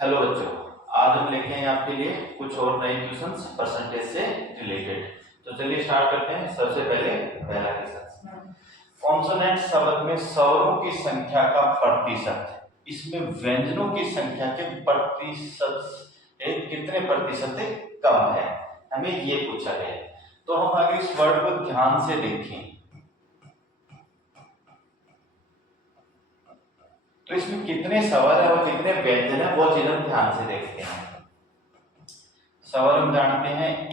Hello बच्चों, आज हम लेके आए आपके लिए कुछ और नए क्वेश्चंस परसेंटेज से रिलेटेड। तो चलिए स्टार्ट करते हैं। सबसे पहले पहला क्वेश्चन, कॉन्सोनेंट शब्द में स्वरों की संख्या का प्रतिशत, इसमें व्यंजनों की संख्या के प्रतिशत कितने प्रतिशत कम है, हमें ये पूछा गया है। तो हम आगे इस वर्ड को ध्यान से देखें तो इसमें कितने स्वर है और कितने व्यंजन है वो चीज हम ध्यान से देखते हैं। स्वर हम जानते हैं ए,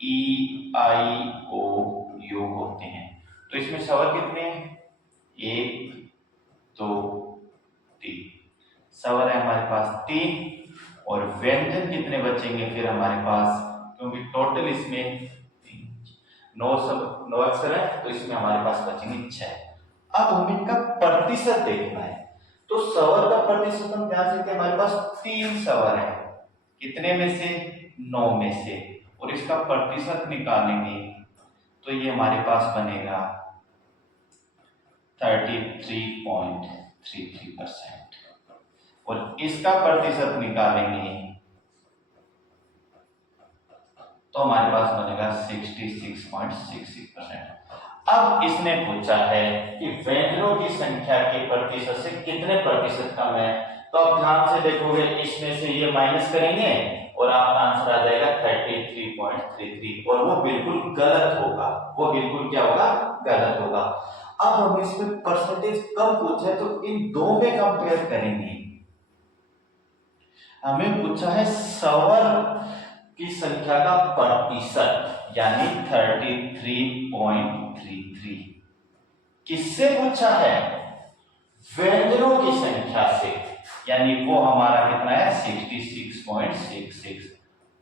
ई, आई, ओ, यू होते हैं। तो इसमें स्वर कितने हैं? 1, 2, 3 स्वर है हमारे पास 3। और व्यंजन कितने बचेंगे फिर हमारे पास, क्योंकि टोटल इसमें 9 अक्षर है तो इसमें हमारे पास बचेंगे 6। अब हमें इनका प्रतिशत देखना है। तो स्वर का प्रतिशत हम ध्यान से, हमारे पास 3 स्वर है, कितने में से? 9 में से। और इसका प्रतिशत निकालेंगे तो ये हमारे पास बनेगा 33.33%। और इसका प्रतिशत निकालेंगे तो हमारे पास बनेगा 66.66%। अब इसने पूछा है कि व्यंजनों की संख्या के प्रतिशत से कितने प्रतिशत कम है। तो आप ध्यान से देखोगे, इसमें से ये माइनस करेंगे और आपका आंसर आ जाएगा 33.33। और वो बिल्कुल गलत होगा। वो बिल्कुल क्या होगा? गलत होगा। अब हम इसमें परसेंटेज कम पूछे तो इन दो में कंपेयर करेंगे। हमें पूछा है स्वर की संख्या का प्रतिशत, यानी 33.33। किससे पूछा है? व्यंजनों की संख्या से, यानी वो हमारा कितना है? 66.66।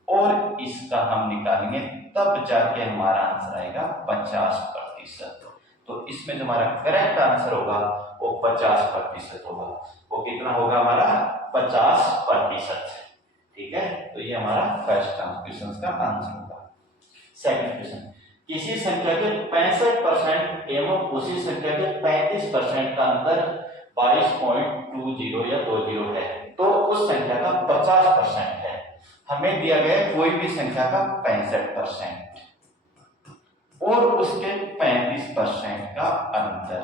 और इसका हम निकालेंगे तब जाके हमारा आंसर आएगा 50%। तो इसमें जो हमारा करेक्ट आंसर होगा वो 50% होगा। वो कितना होगा हमारा? 50%। ठीक है, तो ये हमारा फर्स्ट क्वेश्चन का आंसर होगा। सेकंड क्वेश्चन, किसी संख्या के 65% एवं उसी संख्या के 35% का अंतर 22.20 या 20 है, तो उस संख्या का 50% है। हमें दिया गया कोई भी संख्या का 65% और उसके 35% का अंतर,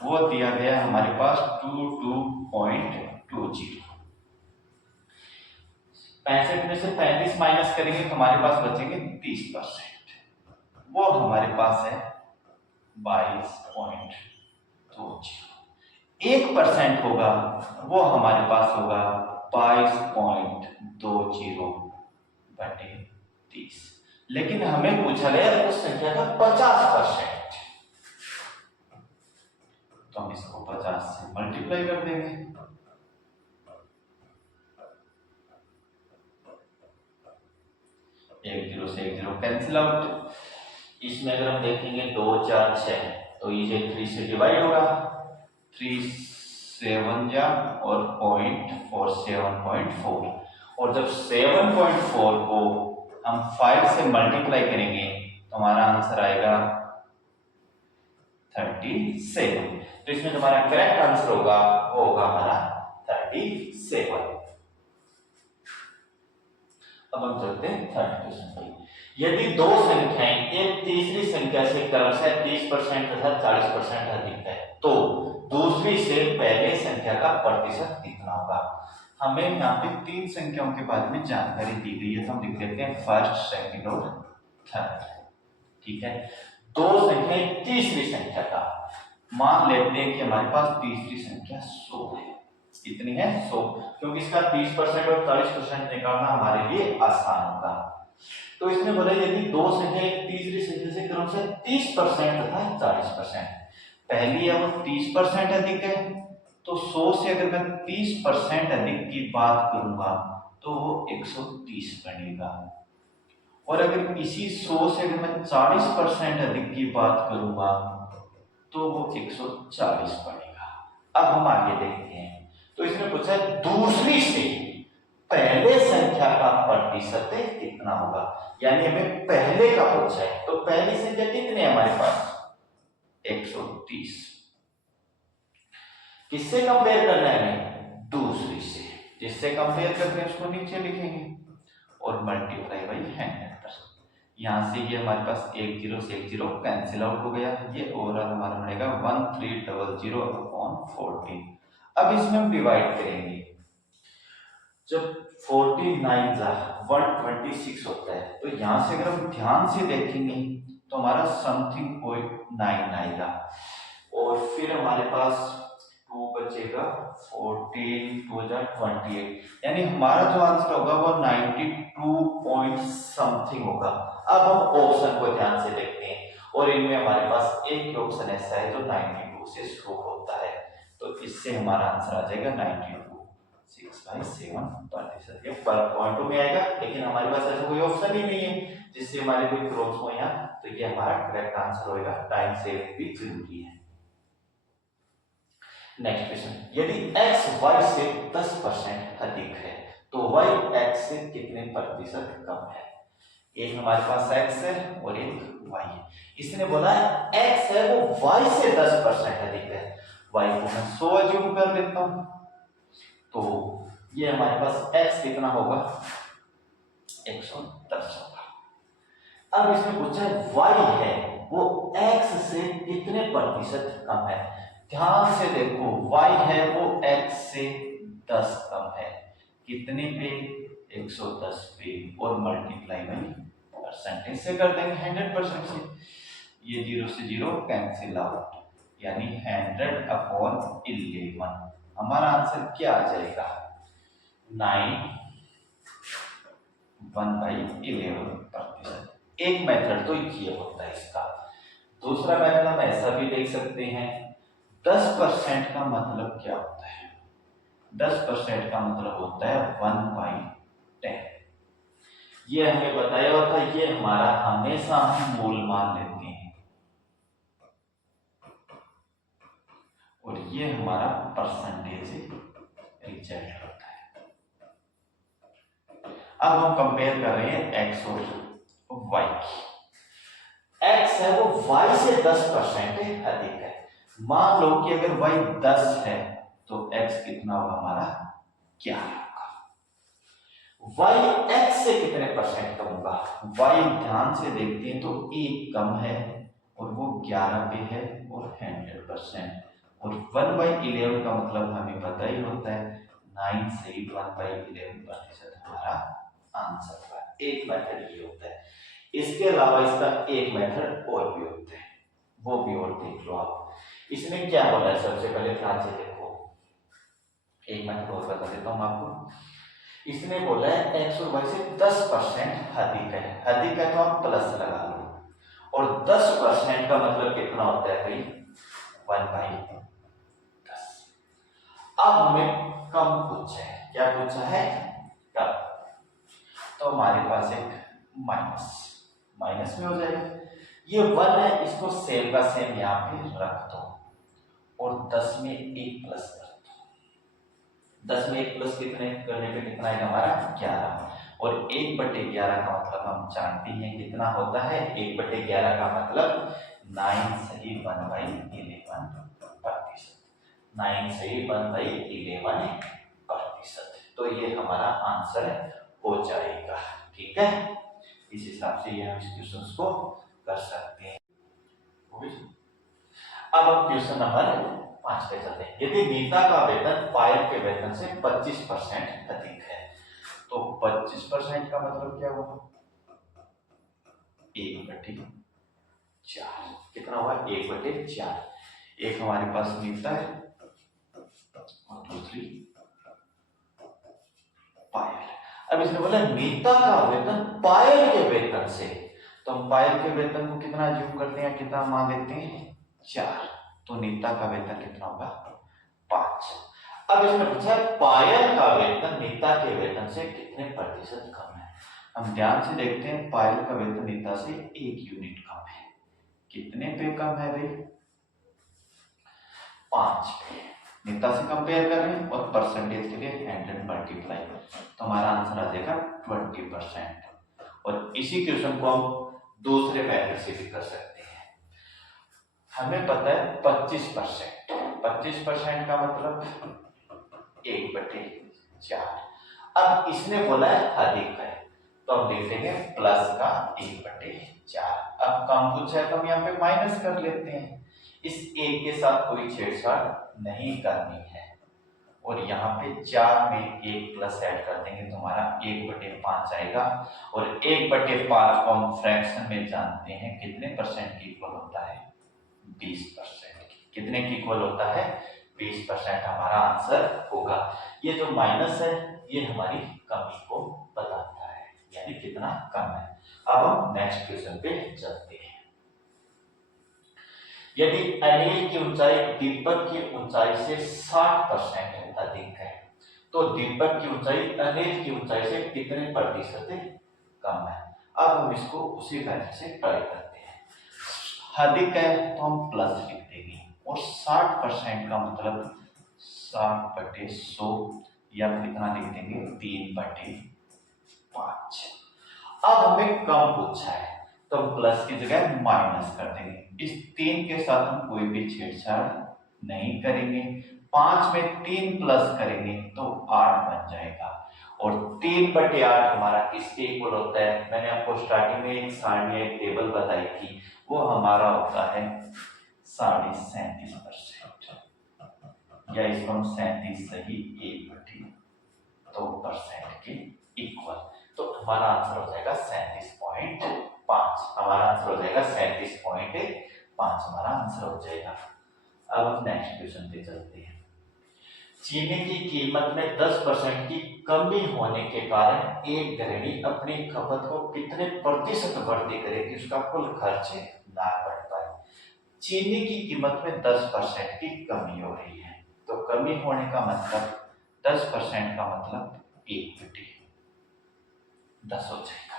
वो दिया गया हमारे पास 22.20। 65 में से 35 माइनस करेंगे तो हमारे पास बचेंगे 30%। वो हमारे पास है 22.20। 1% होगा, वो हमारे पास होगा 22.20/30। लेकिन हमें पूछा गया उस संख्या का 50%, तो हम इसको 50 से मल्टीप्लाई कर देंगे। एक जीरो से एक जीरो कैंसिल आउट। इसमें अगर हम देखेंगे 2, 4, 6 तो ये 3 से डिवाइड होगा। 3 7 जा और 0.47.4। और जब 7.4 को हम 5 से मल्टीप्लाई करेंगे तो हमारा आंसर आएगा 37। तो इसमें हमारा करेक्ट आंसर होगा वो होगा हमारा 37। अब हम चलते हैं थर्ड क्वेश्चन पर। यदि दो संख्याएं एक तीसरी संख्या से क्रमशः 30% तथा 40% अधिक है तो दूसरी से पहले संख्या का प्रतिशत कितना होगा। हमें यहाँ पे 3 संख्याओं के बारे में जानकारी दी गई है, तो हम लिख देते हैं फर्स्ट, सेकंड और थर्ड। ठीक है, दो संख्याएं तीसरी संख्या का, मान लेते हैं कि हमारे पास तीसरी संख्या 100 है। कितनी है? 100। क्योंकि इसका 30% और 40% निकालना हमारे लिए आसान होगा। तो इसने बोला यदि दो संख्या एक तीसरी संख्या से क्रमशः 30% तथा 40%, पहली है वो 30% अधिक है, तो 100 से अगर मैं 30% अधिक की बात करूंगा तो वो 130 बनेगा। और अगर इसी 100 से अगर मैं 40% अधिक की बात करूंगा तो वो 140 बनेगा। अब हम आगे देखते हैं। तो इसने पूछा दूसरी से पहले संख्या का प्रतिशत कितना होगा, यानी हमें पहले का पूछा है। तो पहली संख्या कितनी है हमारे पास? 130। किससे कंपेयर करना है हमें? दूसरी से। जिससे कंपेयर करके उसको नीचे लिखेंगे और मल्टीप्लाई बाई 100%। यहाँ से ये हमारे पास 1 0 से 1 0 कैंसिल आउट हो गया, ये ओवरऑल हमारा बनेगा 1300 अपॉन 14। अब इसमें हम डिवाइड करेंगे, जब 49 जा 126 होता है, तो यहाँ से अगर हम ध्यान से देखेंगे तो हमारा समथिंग कोई 9 आएगा और फिर हमारे पास 2 बचेगा, 14 2 जा 28, यानी हमारा जो आंसर होगा वो 92 पॉइंट समथिंग होगा। अब हम ऑप्शन को ध्यान से देखते हैं और इनमें हमारे पास एक ऑप्शन ऐसा है जो 92 से शुरू होता है, तो इससे हमारा आंसर आ जाएगा 92 6/7%। ये पर पॉइंटों में आएगा, लेकिन हमारे पास ऐसा कोई ऑप्शन ही नहीं है जिससे हमारे कोई क्रॉस हो यहाँ, तो ये हमारा करेक्ट आंसर होगा। टाइम सेविंग भी जरूरी है। नेक्स्ट क्वेश्चन, यदि x y से 10% अधिक है तो y x से कितने प्रतिशत कम है? एक हमारे पास x है और एक y है। इसने बोला है x है वो y से 10% अधिक है, y को मैं 100 अज्यूम कर लेता हूं, तो ये हमारे पास x कितना होगा 110 होगा। अब इसने पूछा है y है वो x से कितने प्रतिशत कम है। ध्यान से देखो, y है वो x से 10 कम है, कितने पे 110 पे, और मल्टीप्लाई बाई परसेंटेज से कर देंगे 100% से, ये 0 से 0 कैंसिल आउट, यानी 100/11। हमारा आंसर क्या आ जाएगा 91/11%। एक मेथड तो ये होता है इसका। दूसरा मेथड हम ऐसा भी देख सकते हैं, 10% का मतलब क्या होता है? 10% का मतलब होता है 1/10। ये हमें बताया हुआ था, ये हमारा हमेशा हम मूल मान लेते हैं और ये हमारा परसेंटेज रिजल्ट होता है। अब हम कंपेयर कर रहे हैं x और y की। x है वो y से 10% अधिक है। मान लो कि अगर y 10 है तो x कितना होगा हमारा 11 होगा। y x से कितने परसेंट कम होगा? y ध्यान से देखते हैं तो 1 कम है और वो 11 पे है और 100%, और 1/11 का मतलब हमें पता ही होता है 9 से 1/11% हमारा आंसर होगा। एक मेथड ये होता है, इसके अलावा इसका एक मेथड और भी होता है, वो भी और देख लो आप। इसने क्या बोला है, सबसे पहले ध्यान से देखो, एक मेथड और बता देता हूं आपको। इसने बोला है x और y से 10% अधिक है, अधिक है तो आप प्लस लगा लो, और 10% का मतलब कितना होता है भाई 1/10। अब हमें कम पूछा है, क्या पूछा है कम, तो हमारे पास एक माइनस में हो जाएगा। ये 1 है, इसको सेम का सेम यहाँ पे रख दो और 10 में 1 प्लस कर दो। 10 में 1 प्लस कितने करने पे कितना आएगा हमारा 11, और 1/11 का मतलब हम जानते हैं कितना होता है। 1/11 का मतलब 9 सही 1/11%। 9 सही 1/11%। तो ये हमारा आंसर हो जाएगा। ठीक है, इस हिसाब से ये हम इस क्वेश्चन को कर सकते हैं। अब हम क्वेश्चन नंबर 5 पे चलते हैं। यदि नीता का वेतन पायल के वेतन से 25% अधिक है तो 25% का मतलब क्या हुआ 1/4। कितना हुआ 1/4। एक हमारे पास नीता है और दूसरी पायल। अब इसने बोला नीता का वेतन पायल के वेतन से, तो हम पायल के वेतन को कितना अज्यूम करते हैं, कितना मान लेते हैं 4, तो नीता का वेतन कितना होगा 5। अब इसने पूछा पायल का वेतन नीता के वेतन से कितने प्रतिशत कम है। हम ध्यान से देखते हैं, पायल का वेतन नीता से 1 यूनिट कम है। कितने पे कम है भाई 5 पे। नीता से कंपेयर कर रहे हैं और परसेंटेज के लिए 100 मल्टीप्लाई, तो हमारा आंसर आ जाएगा 20%। और इसी क्वेश्चन को हम दूसरे मेथड से भी कर सकते हैं। हमें पता है 25%। 25% का मतलब 1/4, 4। अब इसने बोला है अधिक है, तो हम देख लेंगे प्लस का 1/4। अब कम पूछा है तो हम यहाँ पे माइनस कर लेते हैं। इस 1 के साथ कोई छेड़छाड़ नहीं करनी है, और यहाँ पे 4 में 1 प्लस ऐड कर देंगे तो हमारा 1/5 आएगा। और 1/5 को हम फ्रैक्शन में जानते हैं कितने परसेंट की इक्वल होता है, 20%। कितने की इक्वल होता है, 20% हमारा आंसर होगा। ये जो माइनस है ये हमारी कमी को बताता है, यानी कितना कम है। अब हम नेक्स्ट क्वेश्चन पे चलते हैं। यदि अनिल की ऊंचाई दीपक की ऊंचाई से 60% अधिक है, तो दीपक की ऊंचाई अनिल की ऊंचाई से कितने प्रतिशत कम है। अब हम इसको उसी वैल्यू से ट्राई करते हैं। अधिक है तो हम प्लस लिख देंगे, और 60% का मतलब 60/100 या कितना लिख देंगे, 3/5। अब हमें कम पूछा है तो हम प्लस की जगह माइनस कर देंगे। इस 3 के साथ हम कोई भी छेड़छाड़ नहीं करेंगे। 5 में 3 प्लस करेंगे तो 8 बन जाएगा, और 3/8 हमारा किसके इक्वल होता है। मैंने आपको स्टार्टिंग में एक सारणी एक टेबल बताई थी, वो हमारा होता है 37.5%, या इसको हम 37 सही 1/2% के इक्वल। तो हमारा आंसर हो जाएगा 37.5। हमारा आंसर हो जाएगा 37.5, हमारा आंसर हो जाएगा। अब हम नेक्स्ट क्वेश्चन पे चलते हैं। चीनी की कीमत में 10% की कमी होने के कारण एक गृहिणी अपनी खपत को कितने प्रतिशत बढ़ती करे कि उसका कुल खर्च ना बढ़ पाए। चीनी की कीमत में 10% की कमी हो रही है, तो कमी होने का मतलब 10% का मतलब 1/10 हो जाएगा।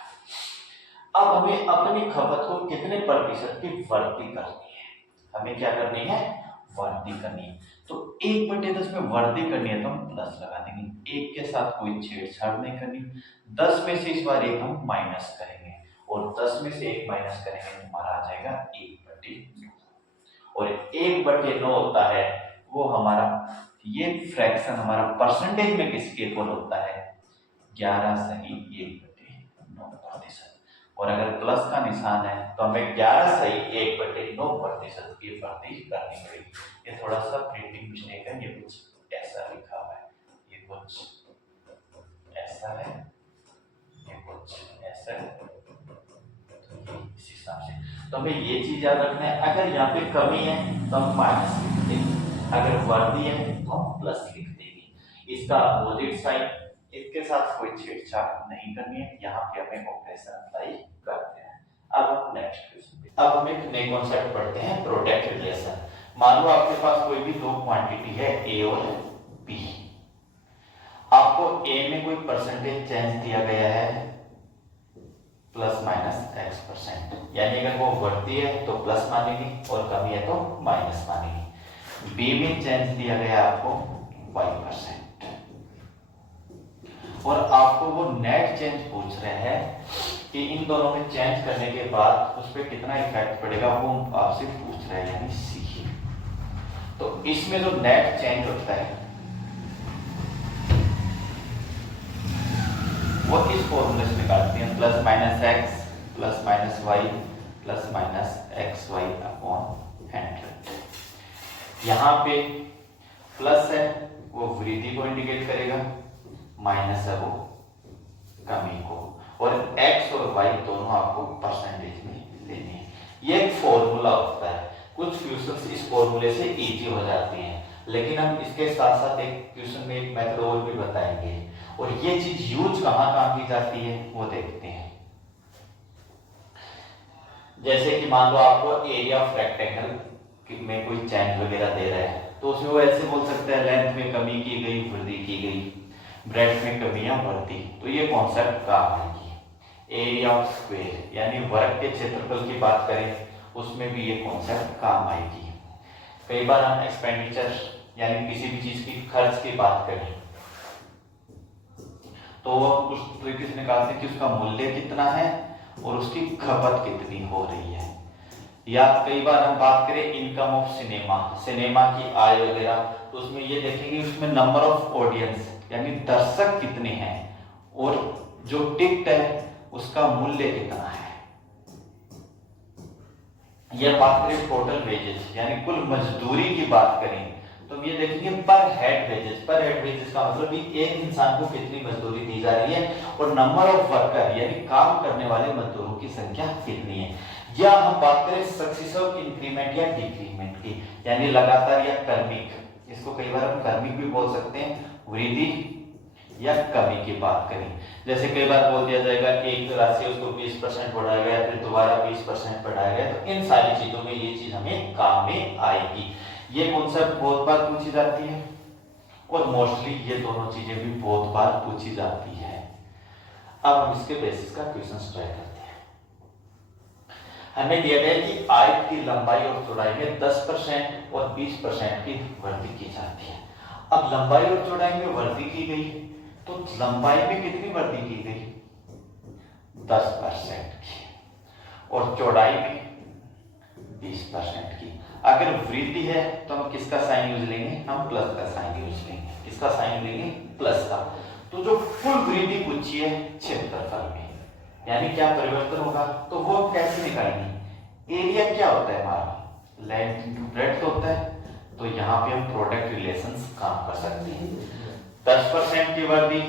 अब हमें अपनी खपत को कितने प्रतिशत की वृद्धि करनी है, हमें क्या करनी है, वृद्धि करनी है। तो 1/10 में वृद्धि करनी है तो हम प्लस लगा देंगे। 1 के साथ कोई छेड़छाड़ नहीं करनी। 10 में से इस बार 1 हम माइनस करेंगे, और 10 में से 1 माइनस करेंगे तो हमारा आ जाएगा 1/9। और 1/9 होता है वो हमारा, ये फ्रैक्शन हमारा परसेंटेज में किसके इक्वल होता है, 11 सही 1/9%। और अगर प्लस का निशान है तो हमें 11 सही 1/9% की वृद्धि करनी पड़ेगी। ये थोड़ा सा प्रिंटिंग मिस्टेक है, ये कुछ ऐसा लिखा हुआ है, ये कुछ ऐसा है, ये कुछ ऐसा है, इस हिसाब से। तो हमें ये चीज याद रखना है, अगर यहाँ पे कमी है तो हम माइनस लिख देंगे, अगर वृद्धि है तो हम प्लस लिख देंगे। इसका अपोजिट साइन, इसके साथ कोई छेड़छाड़ नहीं करनी है, यहाँ पे हमें ऑपरेशन अप्लाई करते हैं। अब हम नेक्स्ट क्वेश्चन पे, अब हम एक नए कॉन्सेप्ट पढ़ते हैं, प्रोडक्ट रिलेशन। मान लो आपके पास कोई भी दो क्वांटिटी है ए और बी, आपको ए में कोई परसेंटेज चेंज दिया गया है ±X%, यानी अगर वो बढ़ती है तो प्लस मानेंगे और कमी है तो माइनस मानेंगे। बी में चेंज दिया गया आपको Y%, और आपको वो नेट चेंज पूछ रहे हैं कि इन दोनों में चेंज करने के बाद उस पर कितना इफेक्ट पड़ेगा, वो आपसे पूछ रहे हैं, यानी सी। तो इसमें जो नेट चेंज होता है वो इस फॉर्मूले से निकालते हैं, ±X ±Y ±XY/100। यहाँ पे प्लस है वो वृद्धि को इंडिकेट करेगा, माइनस है वो कमी को, और X और Y दोनों आपको परसेंटेज में लेने हैं। ये एक फॉर्मूला होता है, कुछ क्वेश्चंस इस फॉर्मूले से इजी हो जाते हैं, लेकिन हम इसके साथ साथ एक क्वेश्चन में एक मेथड और भी बताएंगे, और ये चीज यूज कहाँ की जाती है वो देखते हैं। जैसे कि मान लो आपको एरिया ऑफ रेक्टेंगल में कोई चेंज वगैरह दे रहा है, तो उसमें वो ऐसे बोल सकते हैं, लेंथ में कमी की गई, वृद्धि की गई, ब्रेड्थ में कमी या वृद्धि। तो ये कॉन्सेप्ट काम आएगी। एरिया ऑफ स्क्वायर यानी वर्ग के क्षेत्रफल की बात करें, उसमें भी ये कॉन्सेप्ट काम आएगी। कई बार हम एक्सपेंडिचर यानी किसी भी चीज की खर्च की बात करें तो उस तरीके से निकालते हैं कि उसका मूल्य कितना है और उसकी खपत कितनी हो रही है। या कई बार हम बात करें इनकम ऑफ सिनेमा की आय वगैरह, तो उसमें ये देखेंगे उसमें नंबर ऑफ ऑडियंस यानी दर्शक कितने हैं और जो टिकट है उसका मूल्य कितना है। यह बात करें टोटल वेजेस यानी कुल मजदूरी की बात करें तो हम ये देखेंगे पर हेड वेजेस। पर हेड वेजेस का मतलब भी एक इंसान को कितनी मजदूरी दी जा रही है और नंबर ऑफ वर्कर यानी काम करने वाले मजदूरों की संख्या कितनी है। या हम बात करें सक्सेसिव इंक्रीमेंट या डिक्रीमेंट की यानी लगातार या क्रमिक, इसको कई बार हम क्रमिक भी बोल सकते हैं, वृद्धि या कमी की बात करें। जैसे कई बार बोल दिया जाएगा एक राशि उसको 20% बढ़ाया गया फिर दोबारा 20% बढ़ाया गया, तो इन सारी चीजों में ये चीज हमें काम में आएगी। ये कॉन्सेप्ट बहुत बार पूछी जाती है और मोस्टली ये दोनों चीजें भी बहुत बार पूछी जाती है। अब हम इसके बेसिस का क्वेश्चन ट्राई करते हैं। हमें दिया गया कि आयत की लंबाई और चौड़ाई में 10% और 20% की वृद्धि की जाती है। अब लंबाई और चौड़ाई में वृद्धि की गई तो लंबाई में कितनी वृद्धि की गई 10% की और चौड़ाई में 20% की। अगर वृद्धि है तो हम किसका साइन यूज लेंगे, हम प्लस का साइन यूज लेंगे। किसका साइन लेंगे, प्लस का। तो जो कुल वृद्धि पूछी है क्षेत्रफल में यानी क्या परिवर्तन होगा तो वो कैसे निकालेंगे। एरिया क्या होता है हमारा, लेंथ इनटू ब्रेड्थ होता है, तो यहाँ पे हम प्रोडक्ट रिलेशंस काम कर सकते हैं। 10% की वृद्धि,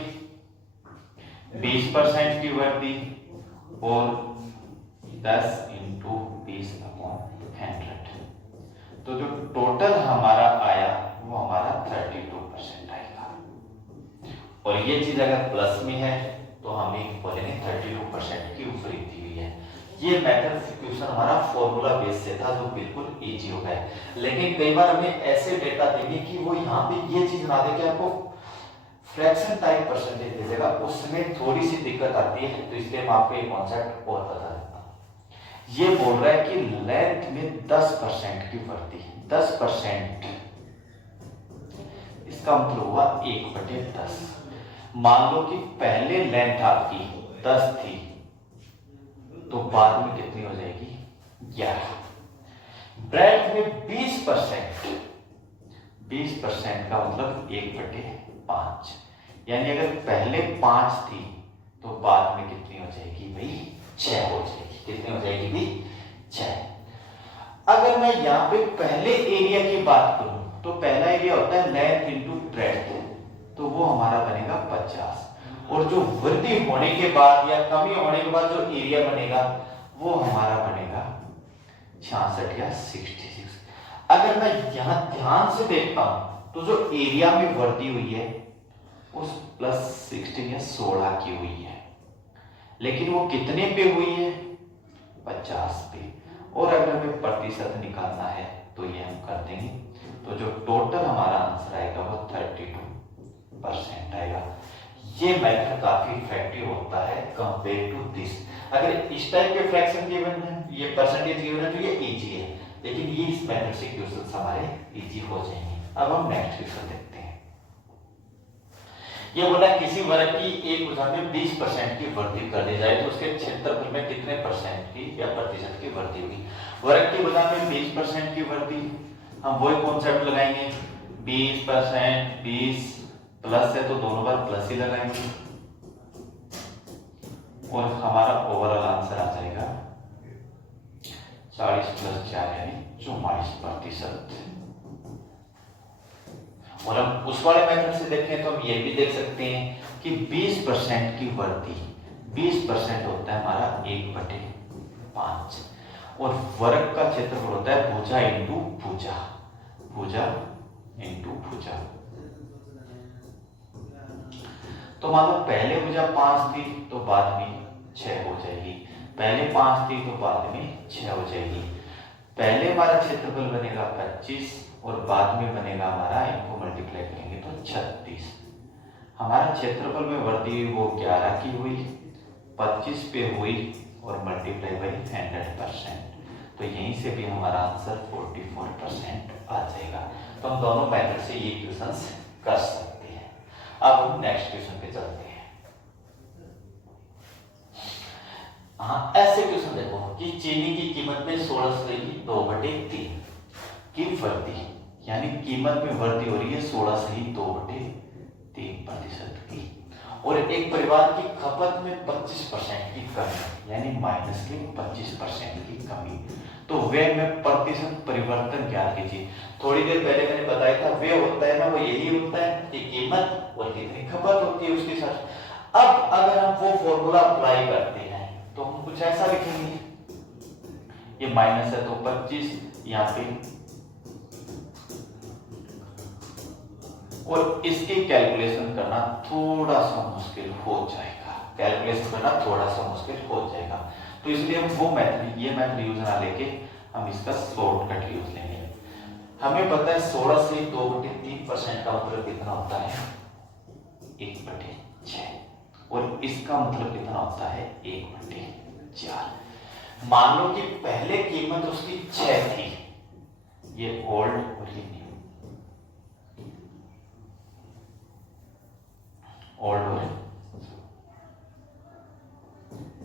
20% की वृद्धि और 10 इंटू 20/100, तो जो टोटल हमारा आया वो हमारा 32% आएगा। और ये चीज अगर प्लस में है तो हमें बोलेंगे 32% की वृद्धि हुई है। ये मेथड क्वेश्चन हमारा फॉर्मूला बेस से था जो बिल्कुल इजी हो गया। लेकिन कई बार हमें ऐसे डेटा देंगे कि वो यहाँ पे ये चीज ना दे कि आपको फ्रैक्शन टाइप परसेंटेज दे देगा, उसमें थोड़ी सी दिक्कत आती है। तो इसलिए मैं आपको एक कॉन्सेप्ट और बता देता हूँ। ये बोल रहा है कि लेंथ में 10% की वृद्धि, 10%, इसका मतलब हुआ 1/10। मान लो कि पहले लेंथ आपकी 10 थी तो बाद में कितनी हो जाएगी 11। ब्रेड्थ में 20%, 20% का मतलब 1/5, यानी अगर पहले 5 थी तो बाद में कितनी हो जाएगी भाई 6 हो जाएगी। कितनी हो जाएगी भाई 6। अगर मैं यहाँ पे पहले एरिया की बात करूं तो पहला एरिया होता है लेंथ इंटू ब्रेड्थ, तो वो हमारा बनेगा 50। और जो वृद्धि होने के बाद या कमी होने के बाद जो एरिया बनेगा वो हमारा बनेगा 66 या 66। अगर मैं यहां ध्यान से देखता हूं तो जो एरिया में वृद्धि हुई है उस +16 या 16 की हुई है, लेकिन वो कितने पे हुई है 50 पे। और अगर हमें प्रतिशत निकालना है तो ये हम कर देंगे, तो जो टोटल हमारा आंसर आएगा वो 32% आएगा। ये मेथड काफी इफेक्टिव होता है कंपेयर टू दिस। अगर इस टाइप के फ्रैक्शन गिवन है, ये परसेंटेज गिवन है तो ये इजी है, लेकिन ये इस मेथड से क्वेश्चंस हमारे इजी हो जाएंगे। अब हम नेक्स्ट क्वेश्चन देखते हैं। ये बोला किसी वर्ग की एक भुजा में 20% की वृद्धि कर दी जाए तो उसके क्षेत्रफल में कितने परसेंट की या प्रतिशत की वृद्धि होगी। वर्ग की भुजा में 20% की वृद्धि, हम वही कॉन्सेप्ट लगाएंगे 20%, 20 प्लस है तो दोनों बार प्लस ही लगाएंगे और हमारा ओवरऑल आंसर आ जाएगा 40 + 4 यानी 44%। और हम उस वाले मेथड से देखें तो हम ये भी देख सकते हैं कि 20% की वृद्धि, 20% होता है हमारा 1/5 और वर्ग का क्षेत्रफल होता है भुजा इंटू भुजा, भुजा इंटू भुजा। तो मान लो पहले भुजा 5 थी तो बाद में 6 हो जाएगी, पहले 5 थी तो बाद में 6 हो जाएगी। पहले हमारा क्षेत्रफल बनेगा 25 और बाद में बनेगा हमारा, इनको मल्टीप्लाई करेंगे तो 36। हमारा क्षेत्रफल में वृद्धि वो 11 की हुई, 25 पे हुई और मल्टीप्लाई बाई 100%, तो यहीं से भी हमारा आंसर 44% आ जाएगा। तो हम दोनों मेथड से ये क्वेश्चंस कर सकते हैं। अब हम नेक्स्ट क्वेश्चन पे चलते हैं। हाँ, ऐसे क्वेश्चन देखो कि चीनी की कीमत में 16/2/3 की वृद्धि, यानी कीमत में वृद्धि हो रही है 16/2/3 3% की, और एक परिवार की खपत में 25% की कमी यानी माइनस की 25% की कमी। तो व्यय में प्रतिशत परिवर्तन ज्ञात कीजिए। थोड़ी देर पहले मैंने बताया था व्यय होता है ना, वो यही होता है कि कीमत और कितनी खपत होती है उसके साथ। अब अगर हम वो फॉर्मूला अप्लाई करते हैं तो हम कुछ ऐसा लिखेंगे, ये माइनस है तो 25 यहाँ पे, और इसकी कैलकुलेशन करना थोड़ा सा मुश्किल हो जाएगा, कैलकुलेशन करना थोड़ा सा मुश्किल हो जाएगा। तो इसलिए हम वो मेथड, ये मेथड यूज ना लेके हम इसका शॉर्टकट यूज लेंगे। हमें पता है 16 से 2/3% का मतलब कितना होता है 1/6, और इसका मतलब कितना होता है 1/4। मान लो कि पहले कीमत उसकी 6 थी, ये ओल्ड और ये न्यू, ओल्ड और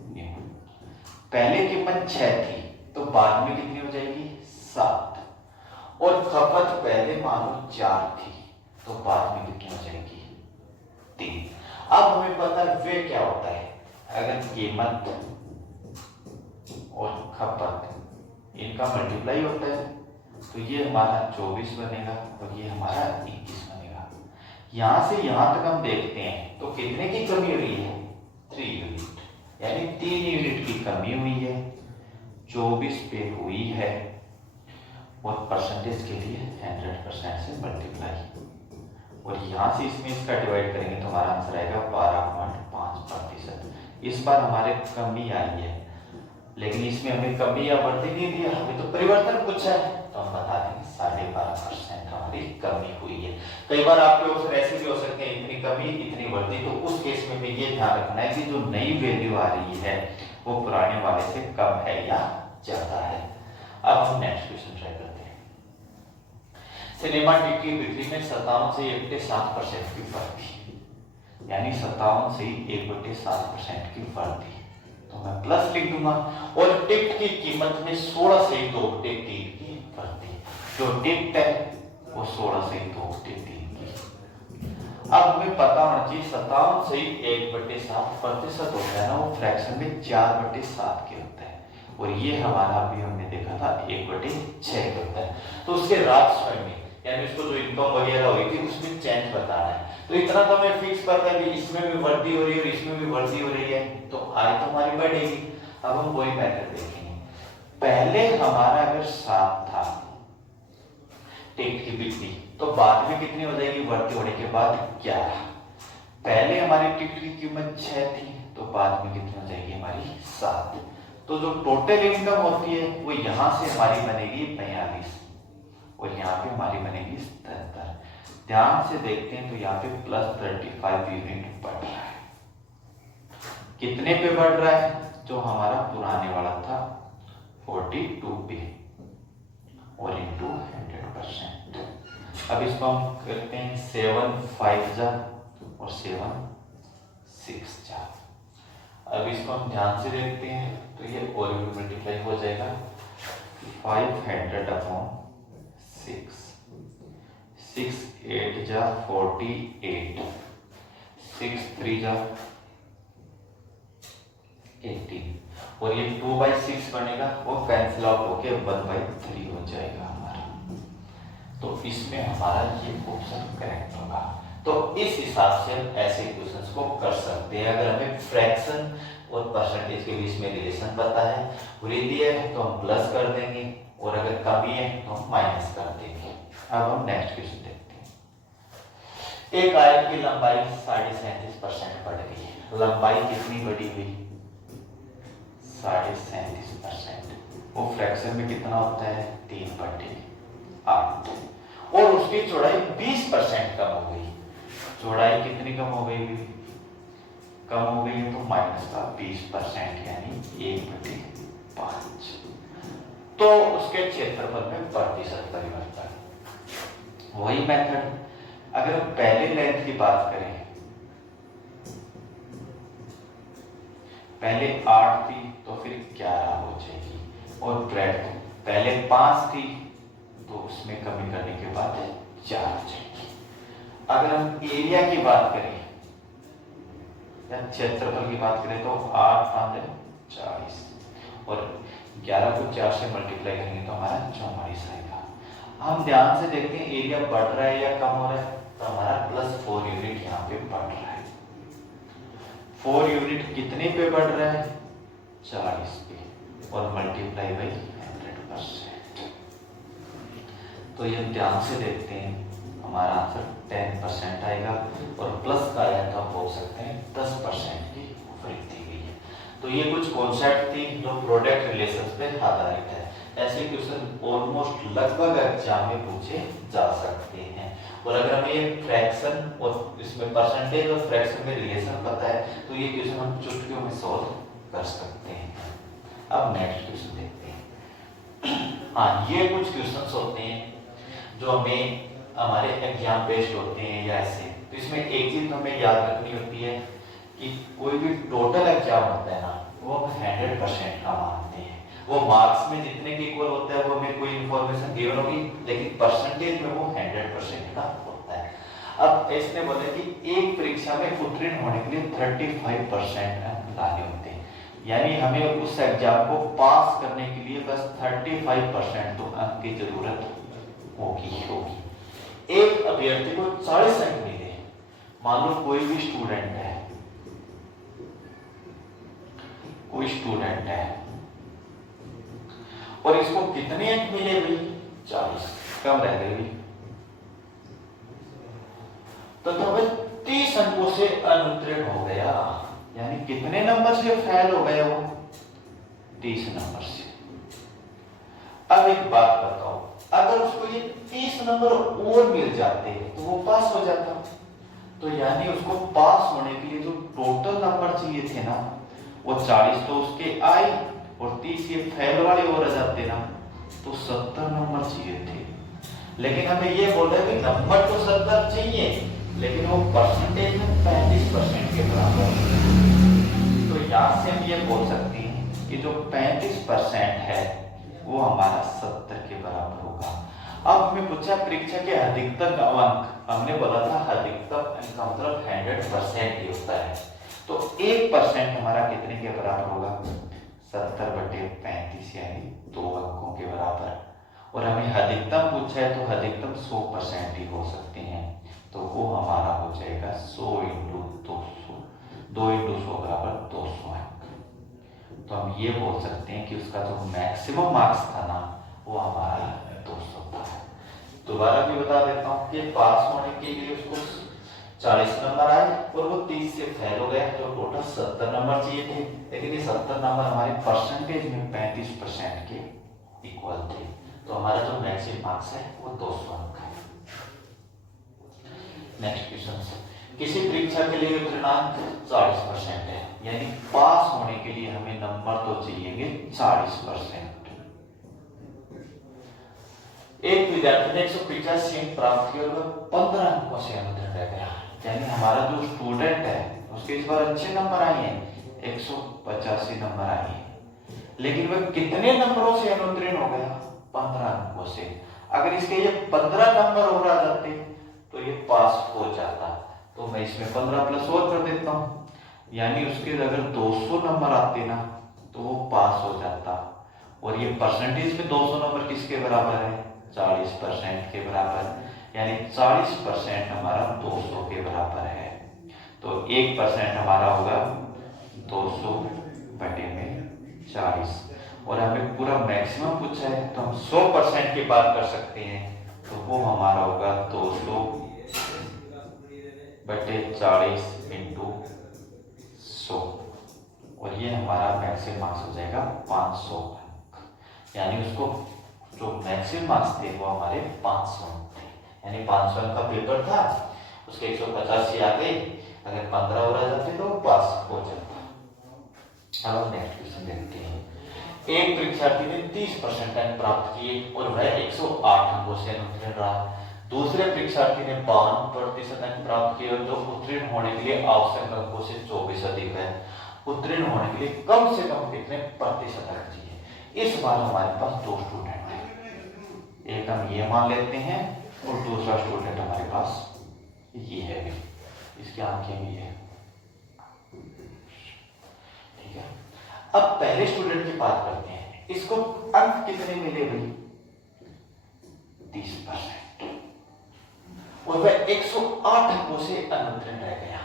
न्यू। पहले कीमत 6 थी तो बाद में कितनी हो जाएगी 7, और खपत पहले मान लो 4 थी तो बाद में कितनी हो जाएगी 3। अब हमें पता है वे क्या होता है, अगर कीमत और खपत इनका मल्टीप्लाई होता है तो ये हमारा 24 बनेगा और ये हमारा 21 बनेगा। यहां से यहां तक हम देखते हैं तो कितने की कमी हुई है 3 यूनिट, यानी 3 यूनिट की कमी हुई है, 24 पे हुई है, और परसेंटेज के लिए 100% से मल्टीप्लाई, और यहां से इसमें इसका डिवाइड करेंगे तो हमारा आंसर आएगा 12.5%। इस बार हमारे कमी आई है, लेकिन इसमें हमें कमी या बढ़ती नहीं दी, हमें तो परिवर्तन पूछा है तो हम बता देंगे 12.5% हमारी कमी हुई है। कई बार आपके ऑप्शन ऐसे भी हो सकते हैं इतनी कमी इतनी बढ़ती, तो उस केस में भी ये ध्यान रखना है कि जो नई वैल्यू आ रही है वो पुराने वाले से कम है या ज्यादा है। अब हम नेक्स्ट क्वेश्चन ट्राई करते हैं। सिनेमा टिकट की बिक्री में 57 से 1/7% की वृद्धि, यानी 57 से 1/7% की वृद्धि, तो मैं प्लस लिख दूंगा, और टिकट की कीमत में 16 से 2/3 की वृद्धि, जो टिकट है वो 16 से 2/3 की। अब हमें पता होना चाहिए 57 से 1/7% होता है ना, वो फ्रैक्शन में 4/7 के होता है, और ये हमारा अभी हमने देखा था 1/6 के होता है। तो उसके राजस्व में यानी उसको जो इनकम वगैरह हुई थी उसमें चेंज बताना है। तो इतना तो हमें फिक्स पता है कि इसमें भी वृद्धि हो रही है और इसमें भी वृद्धि हो रही है, तो आय तो हमारी बढ़ेगी। अब हम वही मेथड देखेंगे। पहले हमारा अगर 7 था टिकट की बिक्री, तो बाद में कितनी हो जाएगी वृद्धि होने के बाद 11। पहले हमारी टिकट की कीमत 6 थी तो बाद में कितनी हो जाएगी हमारी 7। तो जो टोटल इनकम होती है वो यहां से हमारी बनेगी 42 और यहाँ पे हमारी बनेगी 77। ध्यान से देखते हैं तो यहाँ पे +35 यूनिट बढ़ रहा है। कितने पे बढ़ रहा है, जो हमारा पुराने वाला था 42 पे, और इंटू 100%। अब इसको हम करते हैं 7 5 जा और 7 6 जा। अब इसको हम ध्यान से देखते हैं तो ये और भी मल्टीप्लाई हो जाएगा 500/6, 6 8 जा 48, 6 3 जा 18, और ये 2/6 बनेगा, वो कैंसिल आउट होके 1/3 हो जाएगा हमारा। तो इसमें हमारा ये ऑप्शन करेक्ट होगा। तो इस हिसाब से हम ऐसे क्वेश्चंस को कर सकते हैं। अगर हमें फ्रैक्शन और परसेंटेज के बीच में रिलेशन पता है, वृद्धि है तो हम प्लस कर देंगे, और अगर कमी है तो हम माइनस कर देंगे। अब हम नेक्स्ट क्वेश्चन देखते हैं। एक आयत की लंबाई 37.5% बढ़ गई है। लंबाई कितनी बढ़ी हुई 37.5%। वो फ्रैक्शन में कितना होता है 3/8, और उसकी चौड़ाई 20% कम हो गई। चौड़ाई कितनी कम हो गई, कम हो गई है तो माइनस का 20% यानी 1/5। तो उसके क्षेत्रफल में प्रतिशत परिवर्तन। वही मेथड, अगर हम पहले लेंथ की बात करें, पहले 8 थी तो फिर 11 हो जाएगी, और ब्रेड पहले 5 थी तो उसमें कमी करने के बाद 4 हो जाएगी। अगर हम एरिया की बात करें या क्षेत्रफल की बात करें तो 8 5 40 और 11 को 4 से मल्टीप्लाई करेंगे तो हमारा 44 आएगा। हम ध्यान से देखते हैं एरिया बढ़ रहा है या कम हो रहा है, तो हमारा +4 यूनिट यहाँ पे बढ़ रहा है। 4 यूनिट कितने पे बढ़ रहा है? 40 पे, और मल्टीप्लाई बाई 100%। तो ये ध्यान से देखते हैं, हमारा आंसर 10% आएगा, और प्लस का आया तो हम बोल सकते हैं 10% की वृद्धि हुई है। तो ये कुछ कॉन्सेप्ट थी जो प्रोडक्ट रिलेशंस पे आधारित है। ऐसे क्वेश्चन ऑलमोस्ट लगभग एग्जाम में पूछे जा सकते हैं। और अगर हमें ये फ्रैक्शन और इसमें परसेंटेज और फ्रैक्शन में रिलेशन पता है तो ये क्वेश्चन हम चुटकियों में सॉल्व कर सकते हैं। अब नेक्स्ट क्वेश्चन देखते हैं। हाँ, ये कुछ क्वेश्चंस होते हैं जो हमें हमारे एग्जाम बेस्ड होते हैं या ऐसे। तो इसमें एक चीज हमें याद रखनी होती है कि कोई भी टोटल एग्जाम होता है ना, वो हम 100% का मानते हैं। वो मार्क्स में जितने के इक्वल होता है वो हमें कोई इंफॉर्मेशन गिवन होगी, लेकिन परसेंटेज में वो 100% का होता है। अब इसने बोला कि एक परीक्षा में उत्तीर्ण होने के लिए 35% अंक लाने होते हैं, यानी हमें उस एग्जाम को पास करने के लिए बस 35% तो अंक की जरूरत होगी। एक अभ्यर्थी को 40 अंक मिले, मान लो कोई भी स्टूडेंट है, और इसको कितने अंक मिले भाई? 40, कम रह गए भाई, तो भाई 30 अंकों से अनुत्तीर्ण हो गया, यानी कितने नंबर से फेल हो गया वो? 30 नंबर से। अब एक बात बताओ, अगर उसको ये 30 नंबर और मिल जाते तो वो पास हो जाता। तो यानी उसको पास होने के लिए जो टोटल नंबर चाहिए थे ना, वो 40 तो उसके आए, और 30 ये फेल वाले और आ जाते ना, तो 70 नंबर चाहिए थे। लेकिन हमें ये बोल रहे कि नंबर तो 70 चाहिए, लेकिन वो परसेंटेज में 35% के बराबर। तो यहां से हम ये बोल सकते हैं कि जो 35% है वो हमारा 70 के बराबर होगा। अब हमें पूछा परीक्षा के अधिकतम अंक, हमने बोला था अधिकतम अंक का मतलब 100% ही होता है। तो 1% हमारा कितने के बराबर होगा? 70/35, यानी 2 अंकों के बराबर। और हमें अधिकतम पूछा है तो अधिकतम 100% ही हो सकते हैं, तो वो हमारा हो जाएगा 100 × 200, 2 × 100 बराबर 200 अंक। तो हम ये बोल सकते हैं कि उसका जो मैक्सिमम मार्क्स था ना, वो हमारा 200 था। दोबारा भी बता देता हूँ कि पास होने के लिए उसको 40 नंबर आए और वो 30 से फेल हो गया, तो टोटल 70 नंबर चाहिए थे, लेकिन ये 70 नंबर हमारे परसेंटेज में 35% के इक्वल थे। तो हमारा जो मैक्सिमम मार्क्स है वो 200 अंक है। नेक्स्ट क्वेश्चन, किसी परीक्षा के लिए उत्तीर्णांक 40% है, यानी पास होने के लिए हमें नंबर तो चाहिए 40%। एक विद्यार्थी ने 185 अंक प्राप्त किए और वह 15 अंकों से अनुत्तीर्ण रह गया, यानी हमारा जो स्टूडेंट है उसके इस बार अच्छे नंबर आए हैं, 185 नंबर आए हैं, लेकिन वह कितने नंबरों से अनुत्तीर्ण हो गया? 15 अंकों से। अगर इसके ये 15 नंबर और आ जाते तो ये पास हो जाता। तो मैं इसमें 15 प्लस और कर देता हूँ, यानी उसके अगर 200 नंबर आते ना तो वो पास हो जाता। और ये परसेंटेज में 200 नंबर किसके बराबर है? 40% के बराबर, यानी 40% हमारा 200 के बराबर है। तो 1% हमारा होगा 200/40, और हमें पूरा मैक्सिमम पूछा है तो हम 100% की बात कर सकते हैं, तो वो हमारा होगा 200/40 × 100, और ये हमारा मैक्सिमम मार्क्स हो जाएगा 500 अंक। यानी उसको जो मैक्सिमम मार्क्स थे वो हमारे 500 थे, यानी 500 अंक का पेपर था, उसके 185 आ गए, अगर 15 और आ जाते तो पास हो जाता। अब नेक्स्ट क्वेश्चन देखते हैं। एक परीक्षार्थी ने 30% अंक प्राप्त किए और वह 108 अंकों से अनुत्तीर्ण रहा। दूसरे परीक्षार्थी ने 52% अंक प्राप्त किए और जो उत्तीर्ण होने के लिए आवश्यक अंकों से 24 अधिक है। उत्तीर्ण होने के लिए कम से कम कितने प्रतिशत अंक चाहिए? इस बार हमारे पास 2 स्टूडेंट हैं, एक हम ये मान लेते हैं और दूसरा स्टूडेंट हमारे पास ये है भी, इसकी आंखें भी है, ठीक है। अब पहले स्टूडेंट की बात करते हैं, इसको अंक कितने मिले भाई? 30%। और वह 108 अंकों से अनुत्तीर्ण रह गया।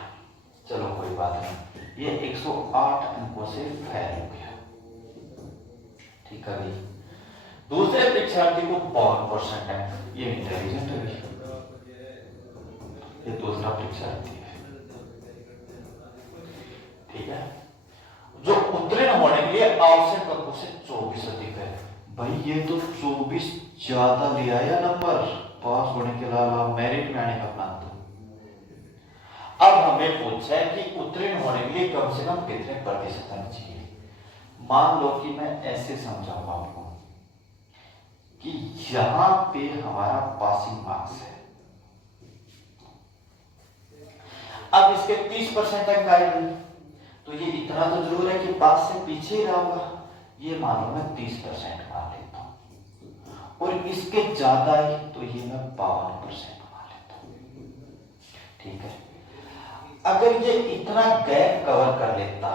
चलो कोई बात नहीं, ये 108 अंकों से फेल हो गया, ठीक है भाई। दूसरे परीक्षार्थी को 52% अंक, ये इंटेलिजेंट है, ये दूसरा परीक्षार्थी है, ठीक है। जो उत्तीर्ण होने के लिए आवश्यक अंकों से 24 अधिक है। भाई ये तो 24 ज्यादा लिया या नंबर पास होने के अलावा मेरिट में आने का प्लान था। अब हमें पूछा है कि उत्तीर्ण होने के लिए कम से कम कितने प्रतिशत अंक चाहिए। मान लो कि मैं ऐसे समझाऊंगा आपको कि यहां पे हमारा पासिंग मार्क्स है, अब इसके 30% अंक आएंगे, तो ये इतना तो जरूर है कि पास से पीछे ही रहा, ये मानो मैं 30% मान लेता हूं, और इसके ज्यादा है तो ये मैं 52% मान लेता हूं, ठीक है। अगर ये इतना गैप कवर कर लेता,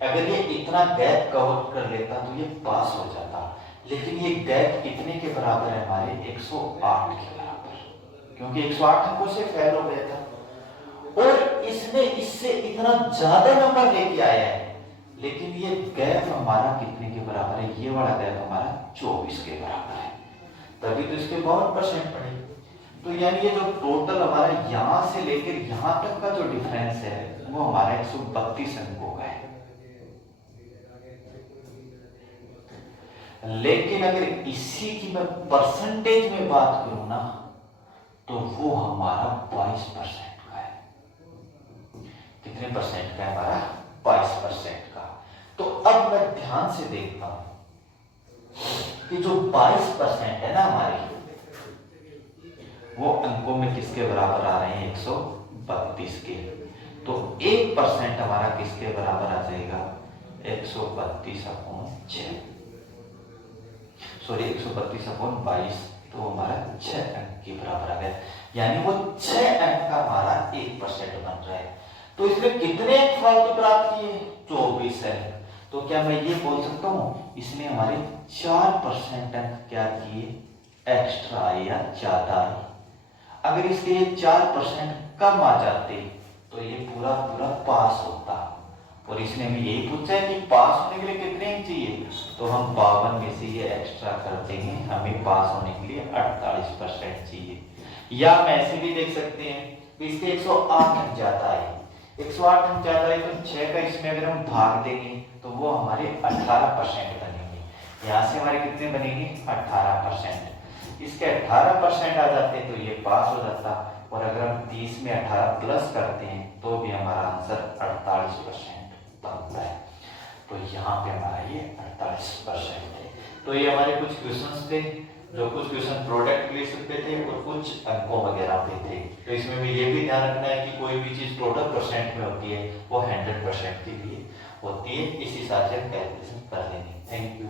अगर ये इतना गैप कवर कर लेता तो ये पास हो जाता, लेकिन ये गैप कितने के बराबर है? हमारे 108 के बराबर, क्योंकि 108 अंकों से फेल हो गया था, और इसने इससे इतना ज्यादा नंबर लेके आया है, लेकिन ये गैप हमारा कितने के बराबर है? ये वाला गैप हमारा 24 के बराबर है, तभी तो इसके 52% पड़े। तो यानी ये जो टोटल हमारा यहां से लेकर यहां तक का जो डिफरेंस है वो हमारा 132 अंकों का है। लेकिन अगर इसी की मैं परसेंटेज में बात करूं ना, तो वो हमारा 22% का है। कितने परसेंट का है? हमारा 22% का। तो अब मैं ध्यान से देखता हूं कि जो 22% है ना हमारे, वो अंकों में किसके बराबर आ रहे हैं? 132 के। तो 1% हमारा किसके बराबर आ जाएगा? 132/6, सॉरी 132/22, तो हमारा 6 अंक के बराबर आ गया, यानी वो 6 अंक का हमारा 1% बन रहा है। तो इसमें कितने अंक फालतू प्राप्त किए? 24 अंक। तो क्या मैं ये बोल सकता हूं इसमें हमारे 4% अंक क्या किए? एक्स्ट्रा आए या ज्यादा आए। अगर इसके 4% कम आ जाते तो ये पूरा पूरा पास होता, और इसने भी यही पूछा है कि पास होने के लिए कितने अंक चाहिए, तो हम 52 में से ये एक्स्ट्रा कर देंगे, हमें पास होने के लिए 48% चाहिए। या हम ऐसे भी देख सकते हैं कि इसके 108 अंक ज्यादा है, 108 अंक ज्यादा है तो 6 का इसमें अगर हम भाग देंगे तो वो हमारे 18% बनेंगे। यहाँ से हमारे कितने बनेंगे? 18%। इसके 18% आ जाते तो ये पास हो जाता, और अगर हम 30 में 18 प्लस करते हैं तो भी हमारा आंसर 48% बनता है। तो यहाँ पे हमारा ये 48% है। तो ये हमारे कुछ क्वेश्चंस थे, जो कुछ क्वेश्चन प्रोडक्ट के लिए सकते थे और कुछ अंकों वगैरह पे थे। तो इसमें भी ये भी ध्यान रखना है कि कोई भी चीज टोटल परसेंट में होती है वो 100% के लिए होती है, इस हिसाब से कैलकुलेशन कर लेंगे। Thank you.